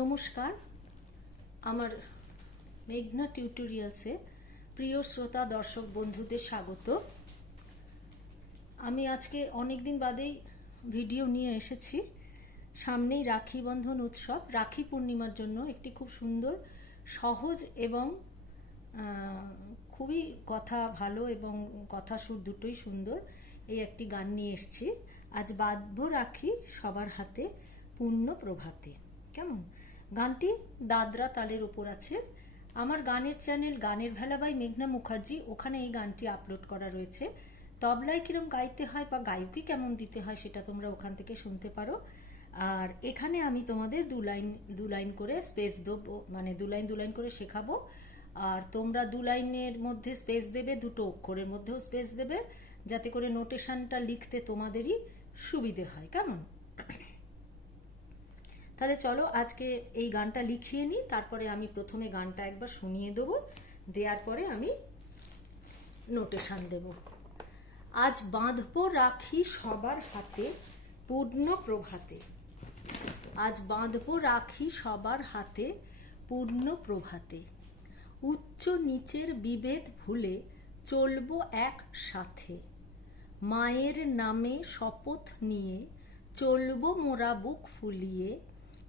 নমস্কার। আমার মেঘনা টিউটোরিয়ালসে প্রিয় শ্রোতা, দর্শক, বন্ধুদের স্বাগত। আমি আজকে অনেক দিন বাদেই ভিডিও নিয়ে এসেছি। সামনেই রাখি বন্ধন উৎসব। রাখি পূর্ণিমার জন্য একটি খুব সুন্দর, সহজ এবং খুবই কথা ভালো এবং কথা সুর দুটোই সুন্দর এই একটি গান নিয়ে এসেছি। আজ বাঁধব রাখি সবার হাতে পূর্ণ প্রভাতে। কেমন? গানটি দাদরা তালের ওপর আছে। আমার গানের চ্যানেল গানের ভেলা বাই মেঘনা মুখার্জি, ওখানে এই গানটি আপলোড করা রয়েছে। তবলায় কিরম গাইতে হয় বা গায়কই কেমন দিতে হয় সেটা তোমরা ওখান থেকে শুনতে পারো। আর এখানে আমি তোমাদের দু লাইন দু লাইন করে স্পেস দেবো মানে দু লাইন দু লাইন করে শেখাবো। আর তোমরা দু লাইনের মধ্যে স্পেস দেবে, দুটো অক্ষরের মধ্যেও স্পেস দেবে, যাতে করে নোটেশনটা লিখতে তোমাদেরই সুবিধে হয়। কেমন? তাহলে চলো আজকে এই গানটা লিখিয়ে নিই, তারপরে আমি প্রথমে গানটা একবার শুনিয়ে দেবো, দেওয়ার পরে আমি নোটেশান দেব। আজ বাঁধব রাখি সবার হাতে পূর্ণ প্রভাতে। আজ বাঁধব রাখি সবার হাতে পূর্ণ প্রভাতে। উচ্চ নিচের বিভেদ ভুলে চলবো এক সাথে মায়ের নামে শপথ নিয়ে চলব মোরা বুক ফুলিয়ে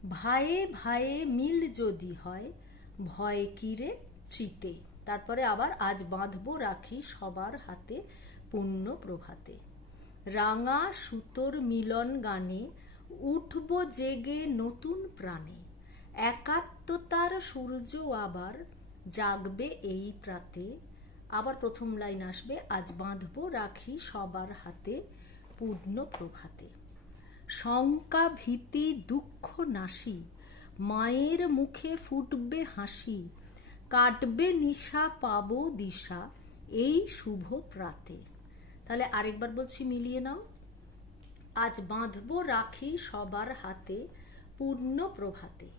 ভায়ে ভায়ে মিল যদি হয়, ভয়ে কিরে চিতে? তারপরে আবার আজ বাঁধবো রাখি সবার হাতে পুণ্য প্রভাতে। রাঙা সুতোর মিলন গানে উঠব জেগে নতুন প্রাণে। একাত্মতার সূর্য আবার জাগবে এই প্রাতে। আবার প্রথম লাইন আসবে, আজ বাঁধবো রাখি সবার হাতে পূর্ণ প্রভাতে। শঙ্কা ভীতি দুঃখ নাশি, মায়ের মুখে ফুটবে হাসি, কাটবে নিশা, পাব দিশা, এই শুভ প্রাতে। তাহলে আরেকবার বলছি মিলিয়ে নাও। আজ বাঁধবো রাখি সবার হাতে পূর্ণ প্রভাতে।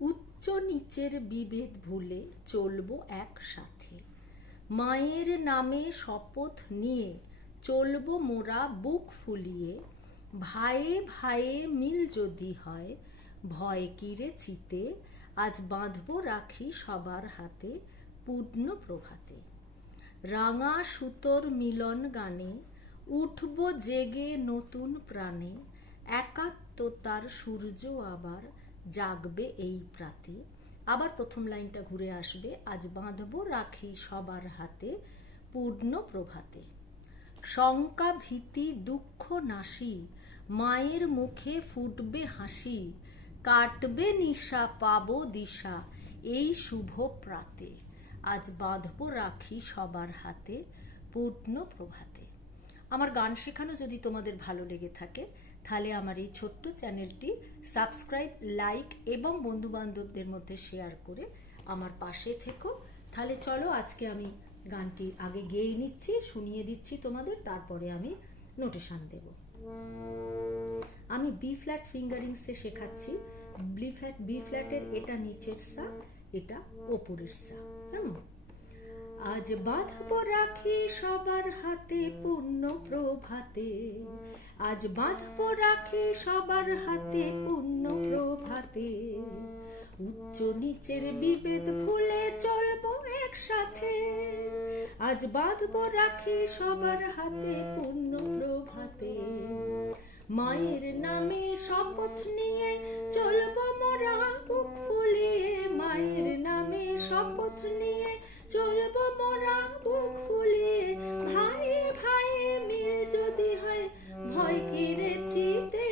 উচ্চ নিচের বিভেদ ভুলে চলবো একসাথে। মায়ের নামে শপথ নিয়ে চলবো মোরা বুক ফুলিয়ে ভাইয়ে ভাইয়ে মিল যদি হয়, ভয় কিরে চিতে? আজ বাঁধবো রাখি সবার হাতে পূর্ণ প্রভাতে। রাঙা সুতোর মিলন গানে, উঠব জেগে নতুন প্রাণে। একাত্মতার সূর্য আবার জাগবে এই প্রাতে। আবার প্রথম লাইনটা ঘুরে আসবে, আজ বাঁধবো রাখি সবার হাতে পূর্ণ প্রভাতে। শঙ্কা ভীতি, দুঃখ নাশি মায়ের মুখে ফুটবে হাসি, কাটবে নিশা, পাবো দিশা, এই শুভ প্রাতে। আজ বাঁধবো রাখি সবার হাতে, পূর্ণ প্রভাতে। আমার গান শেখানো যদি তোমাদের ভালো লেগে থাকে, তাহলে আমার এই ছোট্ট চ্যানেলটি সাবস্ক্রাইব, লাইক এবং বন্ধু বান্ধবদের মধ্যে শেয়ার করে আমার পাশে থেকো। তাহলে চলো আজকে আমি গানটি আগে গেয়ে নিচ্ছি, শুনিয়ে দিচ্ছি তোমাদের, তারপরে আমি নোটেশন দেব। আমি বি ফ্ল্যাট ফিঙ্গারিংসে শেখাচ্ছি। বি ফ্ল্যাট বি ফ্ল্যাটের এটা নিচের সা, এটা ওপরের সা। কেমন? আজ বাঁধব রাখি সবার হাতে পূর্ণ প্রভাতে। আজ বাঁধব রাখি সবার হাতে পূর্ণ প্রভাতে। উচ্চ নিচের বিভেদ ভুলে চলবো একসাথে। আজ বাঁধব রাখি সবার হাতে পূর্ণ প্রভাতে। মায়ের নামে শপথ নিয়ে চলবো মোরা বুক ফুলিয়ে। মায়ের নামে শপথ নিয়ে চলবো মোরা বুক ফুলিয়ে। ভাই ভাই, মিল যদি হয় ভয় কিরে চিতে?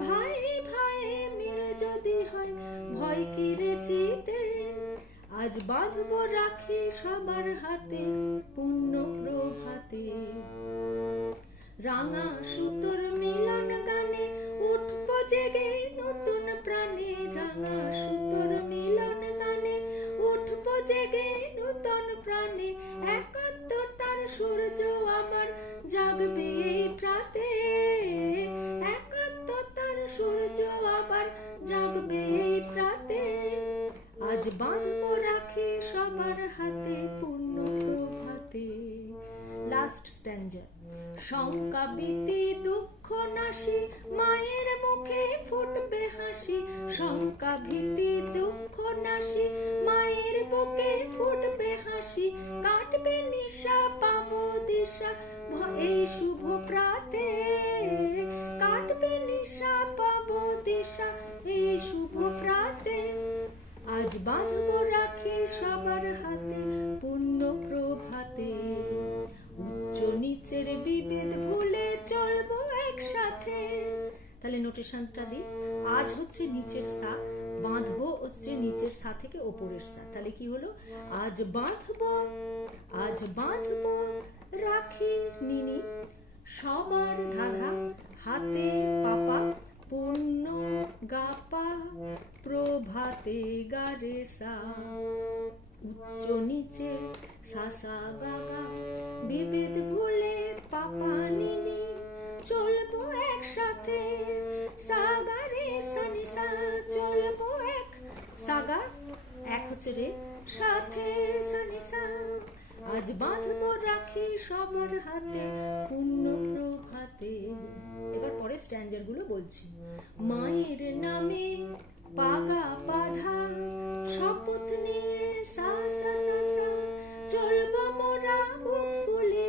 ভাই ভাই, মিল যদি হয় ভয় কিরে চিতে? আজ বাঁধবো রাখি সবার হাতে পূর্ণ প্রভাতে। রাঙা সুতোর মিলন গানে উঠব জেগে নতুন প্রাণে। রাঙা সুতোর মিলন গানে উঠব জেগে নতুন প্রাণে। একাত্মতার সূর্য আমার জাগবে এই প্রাতে। একাত্মতার সূর্য আবার জাগবে এই প্রাতে। আজ বাঁধবো শঙ্কা, ভীতি, দুঃখ, নাশি, মায়ের মুখে ফুটবে হাসি। শঙ্কা, ভীতি, দুঃখ, নাশি, মায়ের বুকে ফুটবে হাসি। কাটবে নিশা, পাবো দিশা এই শুভ প্রাতে। কাটবে নিশা, পাবো দিশা এই শুভ প্রাতে। আজ বাঁধবো রাখি সবার হাতে পুণ্য প্রভাতে। ভুলে চলবো একসাথে। তাহলে নোটেশনটা দিই। আজ হচ্ছে নিচের সা, বাঁধবো হচ্ছে নিচের সা থেকে ওপরের সা। তাহলে কি হলো? আজ বাঁধবো আজ বাঁধবো, রাখি নিনি। সবার হাতে পাপা পুণ্য গাপা, প্রভাতে গারে সা। উচ্চ নিচে সাসা গাগা বিভেদ ভুলে চলবো একসাথে। সাগা রে সানি সা চলবো এক। সাগা, এক হচ্ছে রে, সাথে সানি সা আজ বাঁধবো রাখি সবার হাতে পুণ্য প্রভাতে। এবার পরে স্ট্যান্ডারগুলো বলছি। মায়ের নামে পাগা বাধা, শপথ নিয়ে সা সা সা চলবো মোরা ফুলিয়ে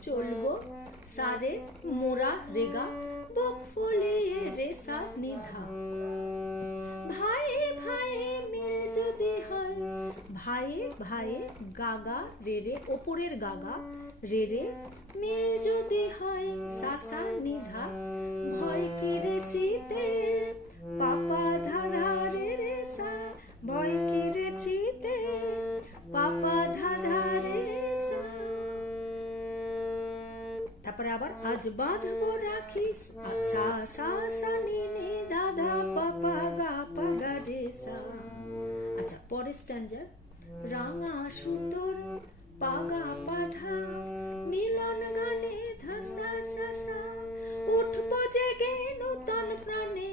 চলবো। সারে, মোরা, রেগা, বক ফুলিয়ে রেসা, নিধা। ভাইয়ে ভাইয়ে মিল যদি হয় ভাইয়ে ভাইয়ে গাগা, রে রে, ওপরের গাগা, রে রে, মিল যদি হয় সাসা নিধা। আজ বাঁধবো রাখি সা সা দাদা পাপা গা, পা রে, সা। আচ্ছা পরের স্ট্যান্ডার রাঙা সুতোর পাগা পাধা মিলন গানে জেগে নূতন প্রাণে,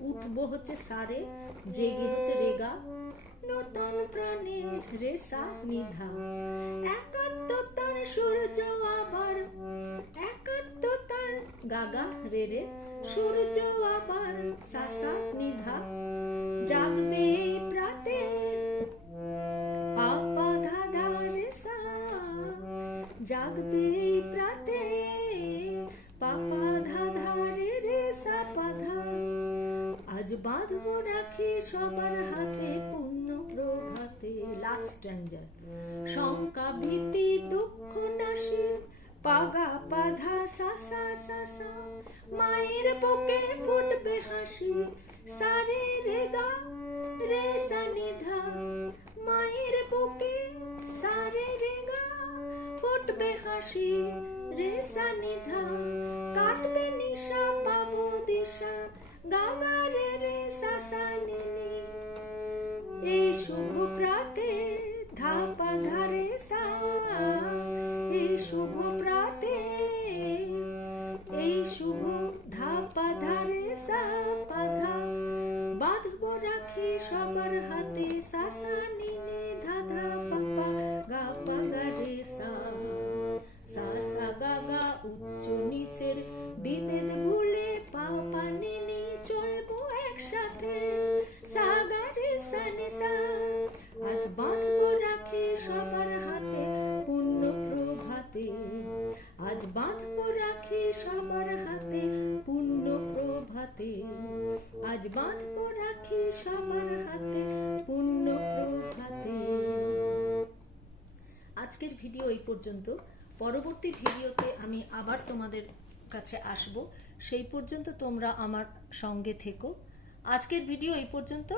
উঠবো হচ্ছে সারে, জেগে হচ্ছে রেগা নূতন প্রাণে রেসা নিধা একাত্মতার সূর্য আবার গাগা, রে রে। সূর্য আবার সাসা নিধা। জাগবে প্রাতে। পাপা ধাধা রে সা। জাগবে প্রাতে। পাপা ধাধা রে সা পাধা আজ বাঁধবো রাখি সবার হাতে পুণ্য প্রভাতে। লাস্ট স্ট্যান্ডার শঙ্কা ভীতি পাধা সাসা সাসা মায়ের বুকে ফুটবে হাসি সারে রেগা রে সানিধা মায়ের বুকে সারে রেগা ফুটবে হাসি রে সানিধা কাটবে নিশা পাবো দিশা গাগা রে রে সাসা নিনি এই শুভ প্রাতে ধাপা ধারে সা এই শুভ শুভ ধাপা ধারে সা পাধা বাঁধবো রাখি সবার হাতে সাসা বাঁধবো রাখি সবার হাতে প্রভাতে। আজকের ভিডিও এই পর্যন্ত। পরবর্তী ভিডিওতে আমি আবার তোমাদের কাছে আসব। সেই পর্যন্ত তোমরা আমার সঙ্গে থেকো। আজকের ভিডিও এই পর্যন্ত।